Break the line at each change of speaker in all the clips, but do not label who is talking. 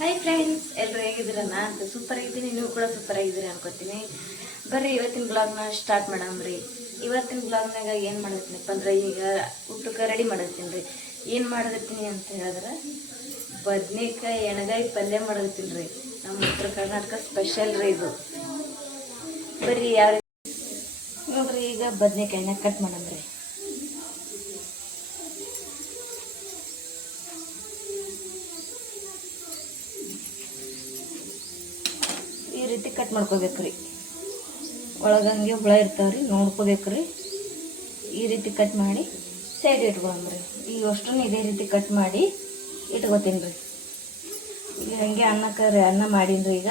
Hi friends ಎಲ್ಲರೂ ಹೇಗಿದ್ದೀರ? ನಾನು ಸೂಪರ್ ಆಗಿದ್ದೀನಿ, ನೀವು ಕೂಡ ಸೂಪರ್ ಆಗಿದ್ದೀರಿ ಅನ್ಕೋತೀನಿ. ಬರ್ರಿ, ಇವತ್ತಿನ ಬ್ಲಾಗ್ನ ಸ್ಟಾರ್ಟ್ ಮಾಡಮ್ರಿ ಇವತ್ತಿನ ಬ್ಲಾಗ್ನಾಗ ಏನು ಮಾಡತ್ತೀನಪ್ಪ ಅಂದ್ರೆ ಈಗ ಊಟಕ್ಕೆ ರೆಡಿ ಮಾಡತ್ತೀನಿ ರೀ. ಏನು ಮಾಡತ್ತೀನಿ ಅಂತ ಹೇಳಿದ್ರೆ, ಬದ್ನೇಕಾಯಿ ಎಣಗಾಯಿ ಪಲ್ಯ ಮಾಡತ್ತೀನಿ ರೀ. ನಮ್ಮ ಉತ್ತರ ಕರ್ನಾಟಕ ಸ್ಪೆಷಲ್ ರೀ ಇದು. ಬರ್ರಿ ಯಾರು ನೋಡ್ರಿ, ಈಗ ಬದನೆಕಾಯಿನ ಕಟ್ ಮಾಡಮ್ರಿ ರೀತಿ ಕಟ್ ಮಾಡ್ಕೋಬೇಕ್ರಿ ಒಳಗಂಗೆ ಹುಳ ಇರ್ತಾವ್ರಿ ನೋಡ್ಕೋಬೇಕ್ರಿ ಈ ರೀತಿ ಕಟ್ ಮಾಡಿ ಸೈಡ್ ಇಟ್ಕೊಂಡ್ರಿ ಈಗ ಅಷ್ಟನ್ನು ಇದೇ ರೀತಿ ಕಟ್ ಮಾಡಿ ಇಟ್ಕೋತೀನಿ ರೀ. ಈಗ ಹಂಗೆ ಅನ್ನಕ್ಕೆ ರೀ, ಅನ್ನ ಮಾಡೀನಿ ಈಗ.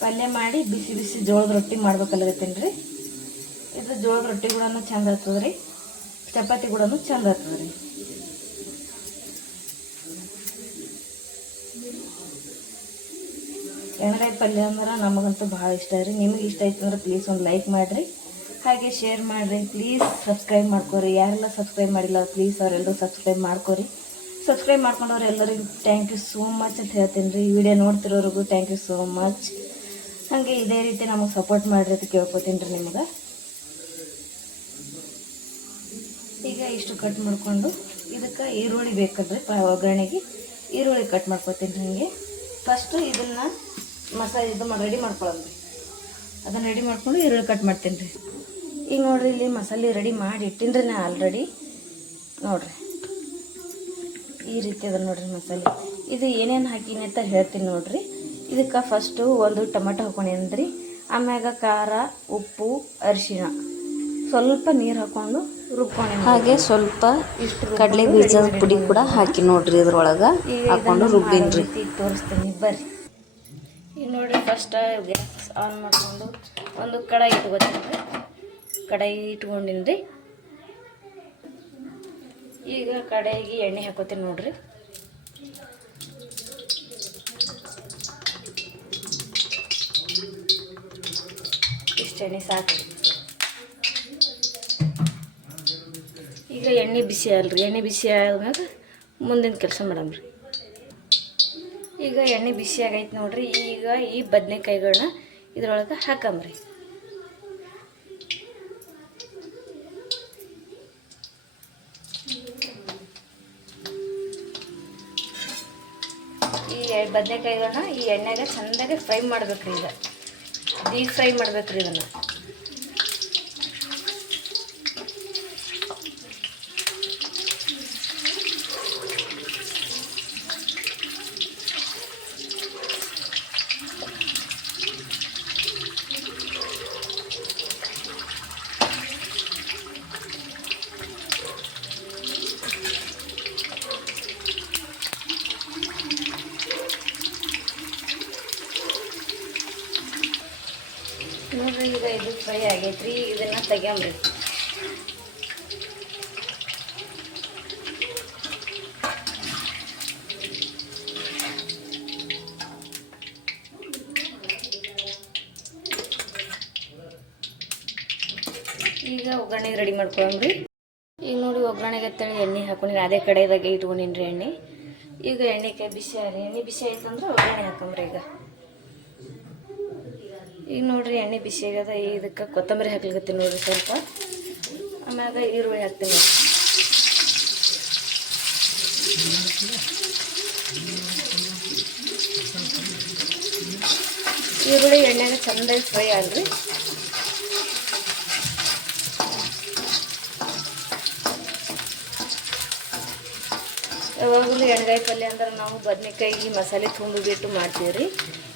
ಪಲ್ಯ ಮಾಡಿ ಬಿಸಿ ಬಿಸಿ ಜೋಳದ ರೊಟ್ಟಿ ಮಾಡ್ಬೇಕಲ್ಲಗತ್ತೀನಿ ರೀ. ಇದು ಜೋಳದ ರೊಟ್ಟಿ ಕೂಡ ಚಂದ ರೀ ಚಪಾತಿ ಕೂಡ ಚಂದ ಆಗ್ತದೆ ಎಣ್ಣೆಗಾಯಿ ಪಲ್ಯ ಅಂದ್ರೆ ನಮಗಂತೂ ಭಾಳ ಇಷ್ಟ ರೀ. ನಿಮಗೆ ಇಷ್ಟ ಆಯ್ತು ಅಂದ್ರೆ ಪ್ಲೀಸ್ ಒಂದು ಲೈಕ್ ಮಾಡಿರಿ. ಹಾಗೆ ಶೇರ್ ಮಾಡಿರಿ. ಪ್ಲೀಸ್ ಸಬ್ಸ್ಕ್ರೈಬ್ ಮಾಡ್ಕೊರಿ. ಯಾರೆಲ್ಲ ಸಬ್ಸ್ಕ್ರೈಬ್ ಮಾಡಿಲ್ಲ ಪ್ಲೀಸ್ ಅವರೆಲ್ಲರೂ ಸಬ್ಸ್ಕ್ರೈಬ್ ಮಾಡ್ಕೊರಿ. ಸಬ್ಸ್ಕ್ರೈಬ್ ಮಾಡ್ಕೊಂಡವ್ರು ಎಲ್ಲರಿಗೂ ಥ್ಯಾಂಕ್ ಯು ಸೋ ಮಚ್ ಅಂತ ಹೇಳ್ತೀನಿ ರೀ. ವಿಡಿಯೋ ನೋಡ್ತಿರೋರಿಗೂ ಥ್ಯಾಂಕ್ ಯು ಸೋ ಮಚ್ ಹಾಗೆ ಇದೇ ರೀತಿ ನಮಗೆ ಸಪೋರ್ಟ್ ಮಾಡಿರಿ ಅಂತ ಕೇಳ್ಕೊತೀನಿ ರೀ ನಿಮ್ಗೆ. ಈಗ ಇಷ್ಟು ಕಟ್ ಮಾಡಿಕೊಂಡು ಇದಕ್ಕೆ ಈರುಳ್ಳಿ ಬೇಕಲ್ರಿ ಒಗ್ಗರಣೆಗೆ. ಈರುಳ್ಳಿ ಕಟ್ ಮಾಡ್ಕೊತೀನಿ ಹಾಗೆ. ಫಸ್ಟು ಇದನ್ನು ಮಸಾಲೆ ಇದು ಮಾಡಿ ರೆಡಿ ಮಾಡ್ಕೊಳ್ಳೋದು ಅದನ್ನು ರೆಡಿ ಮಾಡ್ಕೊಂಡು ಈರುಳ್ಳಿ ಕಟ್ ಮಾಡ್ತೀನಿ ರೀ. ಈಗ ನೋಡಿರಿ ಇಲ್ಲಿ ಮಸಾಲೆ ರೆಡಿ ಮಾಡಿ ಇಟ್ಟಿನಿ ರೀ ನಾ ಆಲ್ರೆಡಿ ನೋಡ್ರಿ. ಈ ರೀತಿ ಅದ ನೋಡ್ರಿ ಮಸಾಲೆ. ಇದು ಏನೇನು ಹಾಕೀನಿ ಅಂತ ಹೇಳ್ತೀನಿ ನೋಡಿರಿ. ಇದಕ್ಕೆ ಫಸ್ಟು ಒಂದು ಟೊಮೆಟೊ ಹಾಕೊಂಡೇನಿ ರೀ ಆಮ್ಯಾಗ ಖಾರ ಉಪ್ಪು ಅರಿಶಿಣ. ಸ್ವಲ್ಪ ನೀರು ಹಾಕೊಂಡು ರುಬ್ಕೊಂಡೆ
ಹಾಗೆ ಸ್ವಲ್ಪ
ಇಷ್ಟು
ಕಡಲೆ ಬೀಜದ ಪುಡಿ ಕೂಡ ಹಾಕಿ ನೋಡ್ರಿ ಇದ್ರೊಳಗೆ. ಹಾಕೊಂಡು ರುಬ್ಬಿನ್ರಿ.
ತೋರಿಸ್ತೀನಿ. ಬರ್ರಿ. ನೋಡ್ರಿ ಫಸ್ಟ್ ಗ್ಯಾಸ್ ಆನ್ ಮಾಡಿಕೊಂಡು ಒಂದು ಕಡಾಯಿ ಇಟ್ಕೋತೀನಿ. ರೀ ಕಡಾಯಿ ಇಟ್ಕೊಂಡಿನಿ ರೀ ಈಗ ಕಡಾಯಿಗೆ ಎಣ್ಣೆ ಹಾಕೋತೀನಿ ನೋಡಿರಿ. ಇಷ್ಟು ಎಣ್ಣೆ ಸಾಕು. ಈಗ ಎಣ್ಣೆ ಬಿಸಿ ಅಲ್ರಿ ಎಣ್ಣೆ ಬಿಸಿ ಆದ್ಮೇಲೆ ಮುಂದಿನ ಕೆಲಸ ಮಾಡಮ್ರಿ ಈಗ ಎಣ್ಣೆ ಬಿಸಿ ಆಗೈತೆ ನೋಡ್ರಿ. ಈಗ ಈ ಬದನೆಕಾಯಿಗಳನ್ನ ಇದ್ರೊಳಗೆ ಹಾಕಂಬ್ರಿ. ಈ ಬದನೆಕಾಯಿಗಳನ್ನ ಈ ಎಣ್ಣೆಗೆ ಚೆಂದಾಗಿ ಫ್ರೈ ಮಾಡ್ಬೇಕ್ರಿ ಈಗ. ಡೀಪ್ ಫ್ರೈ ಮಾಡ್ಬೇಕ್ರಿ ಇದನ್ನು. ನೋಡ್ರಿ, ಈಗ ಇದು ಫ್ರೈ ಆಗೈತ್ರಿ, ಇದನ್ನ ತೆಗ್ಯಾಂಬ್ರಿ. ಈಗ ಒಗ್ಗರಣೆಗೆ ರೆಡಿ ಮಾಡ್ಕೊಳಮ್ರಿ ಈಗ ನೋಡಿ ಒಗ್ಗರಣೆಗೆ ಅಂತೇಳಿ ಎಣ್ಣೆ ಹಾಕೊಂಡಿನಿ ಅದೇ ಕಡೆದಾಗೆ ಇಟ್ಕೊಂಡಿನ್ರಿ ಎಣ್ಣೆ. ಈಗ ಎಣ್ಣೆ ಬಿಸಿ ಎಣ್ಣೆ ಬಿಸಿ ಆಯ್ತಂದ್ರೆ ಒಗ್ಗರಣೆ ಹಾಕೊಂಬ್ರಿ ಈಗ. ಈಗ ನೋಡ್ರಿ ಎಣ್ಣೆ ಬಿಸಿ ಆಗ್ಯದ. ಇದಕ್ಕೆ ಕೊತ್ತಂಬರಿ ಹಾಕ್ಲಿಕತ್ತೀನಿ ನೋಡ್ರಿ ಸ್ವಲ್ಪ. ಆಮ್ಯಾಗ ಈರುಳ್ಳಿ ಹಾಕ್ತೀನಿ. ಈರುಳ್ಳಿ ಎಣ್ಣೆಗೆ ಚೆಂದಾಗಿ ಫ್ರೈ ಆಗ್ರಿ ಯಾವಾಗಲೂ ಎಣ್ಗಾಯಿ ಪಲ್ಯ ಅಂದ್ರೆ ನಾವು ಬದನೆಕಾಯಿ ಮಸಾಲೆ ತುಂಬಿಬಿಟ್ಟು ಮಾಡ್ತೀವಿ ರೀ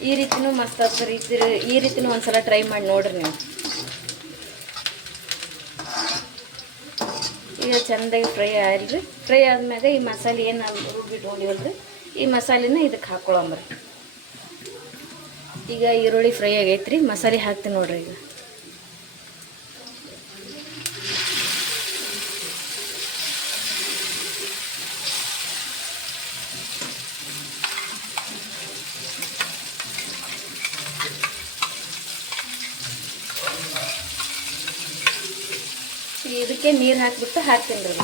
ಈ ರೀತಿನೂ ಮಸ್ತ್ ಆಗ್ತದೆ. ರೀತಿ ಈ ರೀತಿನೂ ಒಂದ್ಸಲ ಟ್ರೈ ಮಾಡಿ ನೋಡ್ರಿ ನೀವು. ಈಗ ಚೆಂದಾಗಿ ಫ್ರೈ ಆಯ್ಲ್ರಿ. ಫ್ರೈ ಆದ್ಮ್ಯಾಗ ಈ ಮಸಾಲೆ ಏನು ರುಬ್ಬಿಟ್ಕೊಂಡಿವಲ್ರಿ ಈ ಮಸಾಲೆನ ಇದಕ್ಕೆ ಹಾಕ್ಕೊಳಂಬ್ರಿ ಈಗ ಈರುಳ್ಳಿ ಫ್ರೈ ಆಗೈತ್ರಿ. ಮಸಾಲೆ ಹಾಕ್ತೀನಿ ನೋಡ್ರಿ ಈಗ. ಇದಕ್ಕೆ ನೀರು ಹಾಕಿಬಿಟ್ಟು ಹಾಕ್ತೀನಿ ರೀ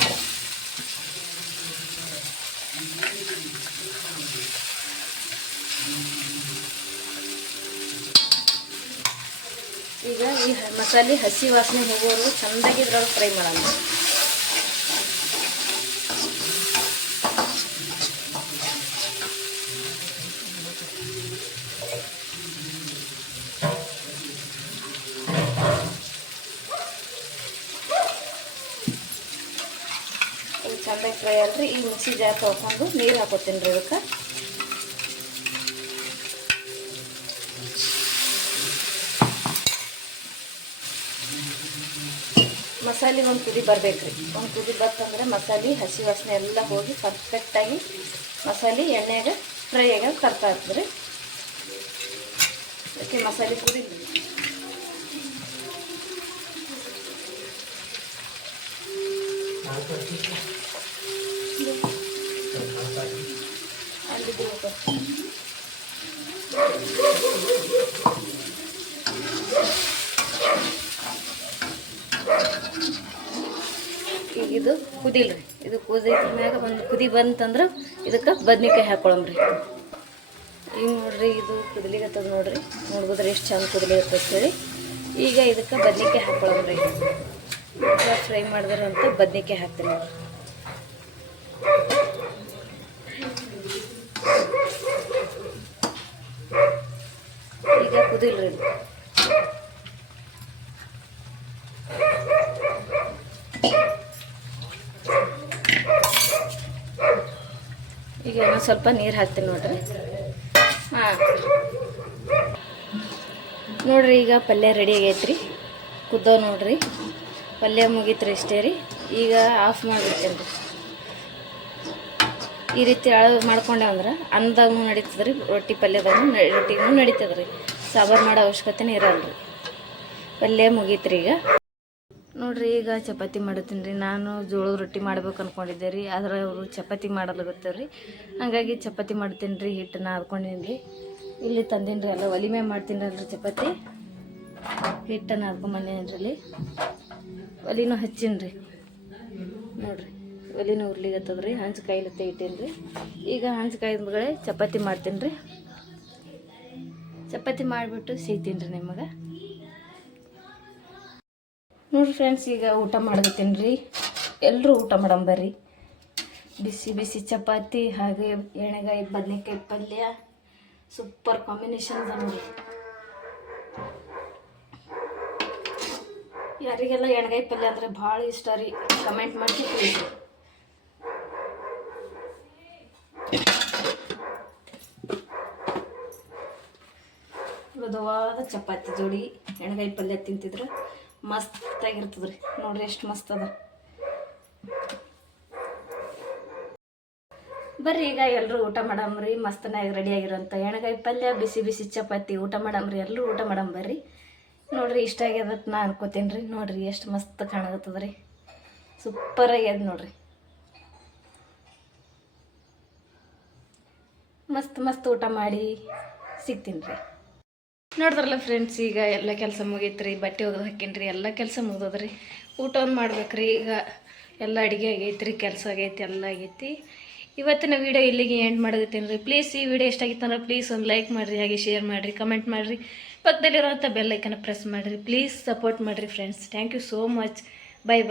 ಈಗ ಈ ಮಸಾಲೆ ಹಸಿ ವಾಸನೆ ಹೋಗೋವರೆಗೂ ಚೆಂದಾಗಿ ಇದ್ರೊಳಗೆ ಫ್ರೈ ಮಾಡೋಣ. ಫ್ರೈ ಅಲ್ರಿ ಈ ಮಿಕ್ಸಿ ಜಾರ್ ತೊಳ್ಕೊಂಡು ನೀರು ಹಾಕೋತೀನಿ ರೀ ಅದಕ್ಕೆ ಮಸಾಲೆ ಒಂದು ಕುದಿ ಬರ್ಬೇಕ್ರಿ. ಒಂದು ಕುದಿ ಬರ್ತಂದ್ರೆ ಮಸಾಲೆ, ಹಸಿ ವಾಸನೆ ಎಲ್ಲ ಹೋಗಿ ಪರ್ಫೆಕ್ಟಾಗಿ ಮಸಾಲೆ ಎಣ್ಣೆಗೆ ಫ್ರೈ ಆಗಿ ತರ್ತಾ ಇರ್ತದ್ರಿ ಅದಕ್ಕೆ ಮಸಾಲೆ ಕುದಿ ಅಲ್ಲಿದ್ದು ಈಗ ಇದು ಕುದಿಲ್ರಿ ಇದು ಕುದಿ ಮ್ಯಾಗ ಒಂದು ಕುದಿ ಬಂತಂದ್ರೆ ಇದಕ್ಕೆ ಬದ್ನಿಕಾಯಿ ಹಾಕೊಳಮ್ರಿ. ಈಗ ನೋಡ್ರಿ ಇದು ಕುದಲಿಗತ್ತದ ನೋಡ್ರಿ. ನೋಡ್ಬೋದ್ರಿ ಎಷ್ಟು ಚಂದ ಕುದಲಿಗತ್ತೇಳಿ ಈಗ ಇದಕ್ಕೆ ಬದ್ನಿಕಾಯಿ ರೀ ಫ್ರೈ ಮಾಡಿದ್ರೆ ಅಂತ ಬದ್ನಿಕಾಯಿ ಹಾಕ್ತೀನಿ. ನೋಡ್ರಿ ಈಗ ಕುದಿಲ್ರಿ ಈಗ ಒಂದು ಸ್ವಲ್ಪ ನೀರು ಹಾಕ್ತೀನಿ ನೋಡ್ರಿ. ಹಾಂ. ನೋಡ್ರಿ, ಈಗ ಪಲ್ಯ ರೆಡಿ ಆಗೈತ್ರಿ. ಕುದ್ದೋ ನೋಡ್ರಿ. ಪಲ್ಯ ಮುಗೀತ್ರಿ ಇಷ್ಟೇ ರೀ. ಈಗ ಆಫ್ ಮಾಡಿಬಿಡ್ತೇನೆ ರೀ. ಈ ರೀತಿ ಅಳ ಮಾಡ್ಕೊಂಡೆ ಅಂದ್ರೆ ಅನ್ನದಾಗೂ ನಡೀತದ್ರಿ, ರೊಟ್ಟಿ ಪಲ್ಯದಾಗೂ ರೊಟ್ಟಿಗೂ ನಡೀತದ್ರಿ. ಸಾಂಬಾರು ಮಾಡೋ ಅವಶ್ಯಕತೆನೇ ಇರಲ್ಲ ರೀ ಪಲ್ಯ ಮುಗೀತ್ರಿ ಈಗ. ನೋಡ್ರಿ, ಈಗ ಚಪಾತಿ ಮಾಡತ್ತೀನಿ ರೀ. ನಾನು ಜೋಳದ ರೊಟ್ಟಿ ಮಾಡ್ಬೇಕು ಅನ್ಕೊಂಡಿದ್ದೆ ರೀ. ಆದ್ರೆ ಅವರು ಚಪಾತಿ ಮಾಡಲಾಗತ್ತೆ ರೀ. ಹಾಗಾಗಿ ಚಪಾತಿ ಮಾಡ್ತೀನಿ ರೀ, ಹಿಟ್ಟನ್ನ ಹಾದ್ಕೊಂಡೀನಿ ರೀ. ಇಲ್ಲಿ ತಂದೀನಿ ರೀ ಅಲ್ಲ ಒಲಿ ಮೇಲೆ ಮಾಡ್ತೀನಿ ಅಲ್ರಿ ಚಪಾತಿ. ಹಿಟ್ಟನ್ನು ಹಾದ್ಕೊಂಬಂದೀನಿ ರೀ ಒಲಿನೂ ಹಚ್ಚಿನಿ ರೀ. ನೋಡ್ರಿ, ಒಲಿನೂ ಉರ್ಲಿಗತ್ತದ ರೀ ಹಂಚು ಕಾಯಿಲತ್ತೆ ರೀ ಈಗ ಹಂಚು ಕಾಯ್ದ ಚಪಾತಿ ಮಾಡ್ತೀನಿ ರೀ. ಚಪಾತಿ ಮಾಡಿಬಿಟ್ಟು ಸಿಗ್ತೀನಿ ರೀ ನಿಮಗೆ. ನೋಡ್ರಿ ಫ್ರೆಂಡ್ಸ್, ಈಗ ಊಟ ಮಾಡಕತ್ತೀನಿ ರೀ ಎಲ್ಲರೂ ಊಟ ಬರ್ರಿ. ಬಿಸಿ ಬಿಸಿ ಚಪಾತಿ, ಹಾಗೆ ಎಣ್ಣೆಗಾಯಿ ಬದನೆಕಾಯಿ ಪಲ್ಯ, ಸೂಪರ್ ಕಾಂಬಿನೇಷನ್ ನೋಡಿ ಯಾರಿಗೆಲ್ಲ ಎಣ್ಗಾಯಿ ಪಲ್ಯ ಅಂದರೆ ಭಾಳ ಇಷ್ಟ ರೀ, ಕಮೆಂಟ್ ಮಾಡಿ ತಿಳಿಸಿ ಮೃದುವಾದ ಚಪಾತಿ ಜೋಡಿ ಎಣ್ಗಾಯಿ ಪಲ್ಯ ತಿಂತಿದ್ರೆ. ಮಸ್ತಾಗಿರ್ತದೆ ರೀ ನೋಡ್ರಿ ಎಷ್ಟು ಮಸ್ತ್ ಅದ. ಬರ್ರಿ ಈಗ ಎಲ್ಲರೂ ಊಟ ಮಾಡಮ್ರಿ. ಮಸ್ತನಾಗಿ ರೆಡಿ ಆಗಿರೋಂಥ ಎಣ್ಗಾಯಿ ಪಲ್ಯ, ಬಿಸಿ ಬಿಸಿ ಚಪಾತಿ ಊಟ ಮಾಡಮ್ರಿ. ಎಲ್ಲರೂ ಊಟ ಬರ್ರಿ. ನೋಡ್ರಿ ಇಷ್ಟ ಆಗ್ಯದತ್ ನಾ ಅನ್ಕೋತೀನಿ ರೀ ನೋಡ್ರಿ ಎಷ್ಟು ಮಸ್ತ್ ಕಾಣಕತ್ತದ ರೀ ಸೂಪರ್ ಆಗ್ಯದ ನೋಡ್ರಿ. ಮಸ್ತ್ ಮಸ್ತ್ ಊಟ ಮಾಡಿ ಸಿಗ್ತೀನಿ ರೀ ನೋಡಿದ್ರಲ್ಲ ಫ್ರೆಂಡ್ಸ್ ಈಗ ಎಲ್ಲ ಕೆಲಸ ಮುಗಿತ್ರಿ, ಬಟ್ಟೆ ಒಗೆದು ಹಾಕಿನ್ರಿ, ಎಲ್ಲ ಕೆಲಸ ಮುಗ್ದದ್ರಿ. ಊಟ ಒಂದು ಮಾಡ್ಬೇಕು ರೀ ಈಗ ಎಲ್ಲ ಅಡುಗೆ ಆಗೈತೆ ರೀ ಕೆಲಸ ಆಗೈತಿ, ಎಲ್ಲ ಆಗೈತಿ. ಇವತ್ತಿನ ವೀಡಿಯೋ ಇಲ್ಲಿಗೆ ಎಂಡ್ ಮಾಡಕತ್ತೀನಿ ರೀ ಪ್ಲೀಸ್ ಈ ವಿಡಿಯೋ ಅಂದ್ರೆ ಪ್ಲೀಸ್ ಒಂದು ಲೈಕ್ ಮಾಡಿರಿ, ಹಾಗೆ ಶೇರ್ ಮಾಡಿರಿ ಕಮೆಂಟ್ ಮಾಡಿರಿ. ಪಕ್ಕದಲ್ಲಿರುವಂಥ ಬೆಲ್ ಐಕನ್ನ ಪ್ರೆಸ್ ಮಾಡಿರಿ. ಪ್ಲೀಸ್ ಸಪೋರ್ಟ್ ಮಾಡಿರಿ friends thank you so much bye bye